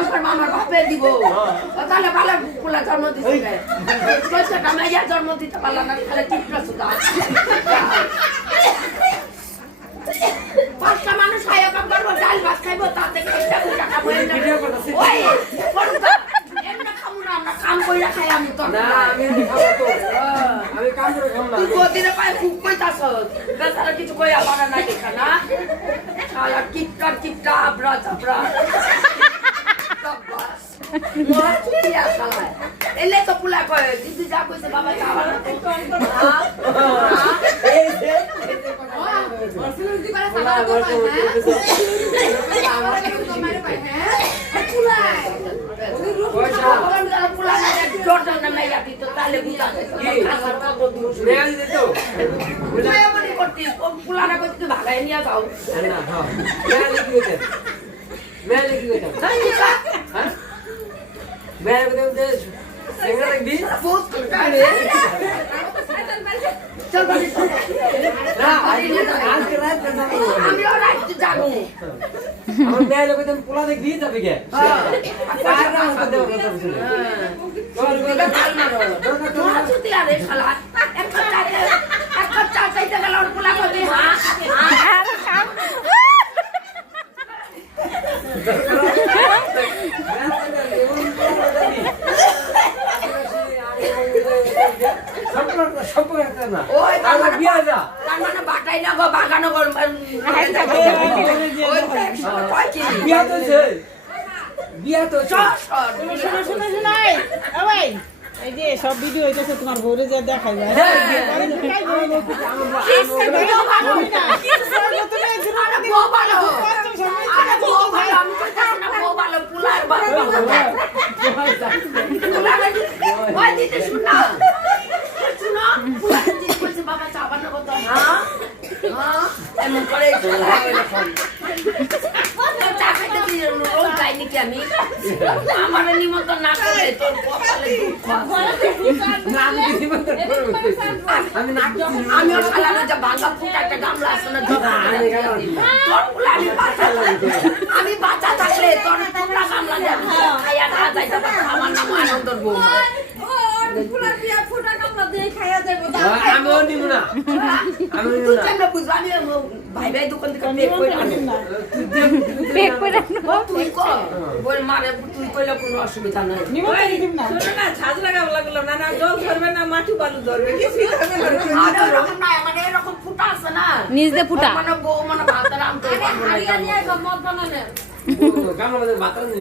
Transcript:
কাম করবো আমার বাপে দিব তাহলে ভালো পোলা জন্ম দিচ্ছে পয়সাটা মাইয়া জন্ম দিতে পারলাম না তাহলে টিপটা সুদা পাঁচটা মানুষ খাইয়া কাম করবো ডাল ভাত খাইবো তাতে একটা খাবো আমরা কাম কইরা খাই আমি তো না আমি খাবো তো আমি কাম করে খাম না তুই গদিনে পায় খুব কইতাছ বেচারা কিছু কইয়া পারে না দেখা না শালা কিপটা আবরা চাবরা বাস মোরা চুতিয়া শালা এলে তো পুলা কয় দিদি যা কইছে বাবা খাবার এই যে অসুল দি পারে খাবার তো পায় হ্যাঁ আমার তো মারে পায় হ্যাঁ পুলা পুলা না জর্দান না মাইয়া দিত তাহলে বুঝা খাবার কত দূর মেয়া দিতে তো তুই এমনই করতিস পুলা না করতে ভাগাই নিয়ে যাও না হ্যাঁ মেয়া লিখি কইতে হ্যাঁ মেয়া কইতে সেঙ্গা লাগবি বহুত করে চল বাড়ি চল না আজকে রাত না আমি আর রাত যাবো আমার মেয়া কইতে পোলা দেখবি যাবে কে কার না করতে হবে কথা বুঝলে তোর কথা কাল মারো তোর ছুটি আরে শালা এক কাপ চা চাইতে গেল আর পুলা কই হ্যাঁ ওই আমার বিয়া যা তার মানে বাটাই না গো বাগানো গো বিয়া তো যে বিয়া তো শোনো এই যে সব ভিডিও হইতেছে তোমার বউরে যে দেখাইবে বাবা চাপানো কথা এমন করে চা খাইতে দিয়ে রোজ যাই নাকি আমি আমার নিমন্ত্রণ না করে তোর কপালে দুঃখ আমিও সালানো যা ভাঙা ফুটা একটা গামলা আছে না আমি বাচ্চা থাকলে তোর পুরা গামলা খাইয়া না যাইতে আমার নাম আনন্দর বউ আমিও নিব না তুই কেমন বুঝবো আমি ভাই ভাই দোকান থেকে পেক করে আনবো তুই কর বল মারে তুই কইলে কোনো অসুবিধা নাই এরকম না মানে এরকম ফুটা আছে না নিজে ফুটা মানে বউ মানে ভাত রাম তো গামলা বাতার